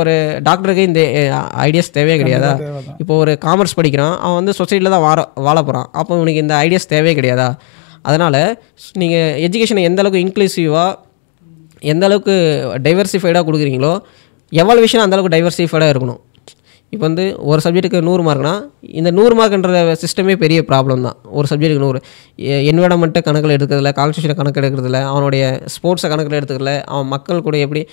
ஒரு டாக்டருக்கு இந்த ஐடியாஸ் தேவையே கிடையாதா? இப்போ ஒரு காமர்ஸ் படிக்கிறான், அவன் வந்து சொசைட்டியில் தான் வாழ போகிறான், அப்போ உனக்கு இந்த ஐடியாஸ் தேவையே கிடையாதா? அதனால் நீங்கள் எஜுகேஷனை எந்த அளவுக்கு இன்க்ளூசிவாக, எந்த அளவுக்கு டைவர்சிஃபைடாக கொடுக்குறீங்களோ, எவால்வேஷன் அந்தளவுக்கு டைவர்சிஃபைடாக இருக்கணும். இப்போ வந்து ஒரு சப்ஜெக்ட்டுக்கு 100 மார்க்னா இந்த 100 மார்க்ன்ற சிஸ்டமே பெரிய ப்ராப்ளம் தான். ஒரு சப்ஜெக்ட்டுக்கு 100 என்விரான்மெண்ட்டை கணக்கில் எடுக்கிறதில்ல, கான்ஸ்டியூஷனை கணக்கில் எடுக்கிறதில்ல, அவனுடைய ஸ்போர்ட்ஸை கணக்கில் எடுத்துக்கல, அவன் மக்கள் கூட எப்படி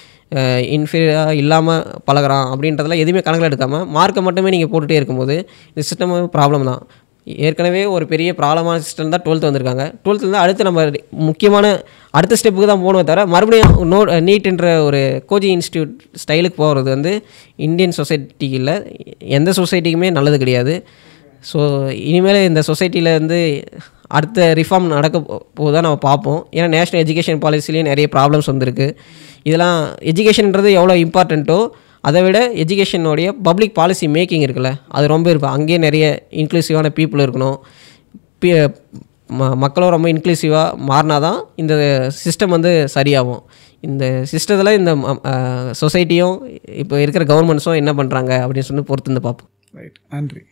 இன்ஃபீரியராக இல்லாமல் பழகிறான் அப்படின்றதெல்லாம் எதுவுமே கணக்கில் எடுக்காமல் மார்க்கை மட்டுமே நீங்கள் போட்டுகிட்டே இருக்கும்போது இந்த சிஸ்டம் ப்ராப்ளம் தான். ஏற்கனவே ஒரு பெரிய ப்ராப்ளமான சிஸ்டம் தான் 12th வந்திருக்காங்க. 12th தான் அடுத்து நம்ம முக்கியமான அடுத்த ஸ்டெப்புக்கு தான் போகணுமே தவிர மறுபடியும் நீட்ன்ற ஒரு கோச்சிங் இன்ஸ்டியூட் ஸ்டைலுக்கு போகிறது வந்து இந்தியன் சொசைட்டியில் எந்த சொசைட்டிக்குமே நல்லது கிடையாது. ஸோ இனிமேல் இந்த சொசைட்டியில் வந்து அடுத்த ரிஃபார்ம் நடக்க போகுதான் நம்ம பார்ப்போம். ஏன்னா நேஷ்னல் எஜுகேஷன் பாலிசிலேயும் நிறைய ப்ராப்ளம்ஸ் வந்திருக்கு. இதெல்லாம் எஜுகேஷன்ன்றது எவ்வளோ இம்பார்ட்டண்ட்டோ அதை விட எஜுகேஷனுடைய பப்ளிக் பாலிசி மேக்கிங் இருக்குல்ல, அது ரொம்ப இருக்கும். அங்கேயே நிறைய இன்க்ளூசிவான பீப்புள் இருக்கணும், மக்களும் ரொம்ப இன்க்ளூசிவாக மாறினா தான் இந்த சிஸ்டம் வந்து சரியாகும். இந்த சிஸ்டத்தில் இந்த சொசைட்டியும் இப்போ இருக்கிற கவர்மெண்ட்ஸும் என்ன பண்ணுறாங்க அப்படின்னு சொல்லி பொறுத்து வந்து பார்ப்போம். ரைட், நன்றி.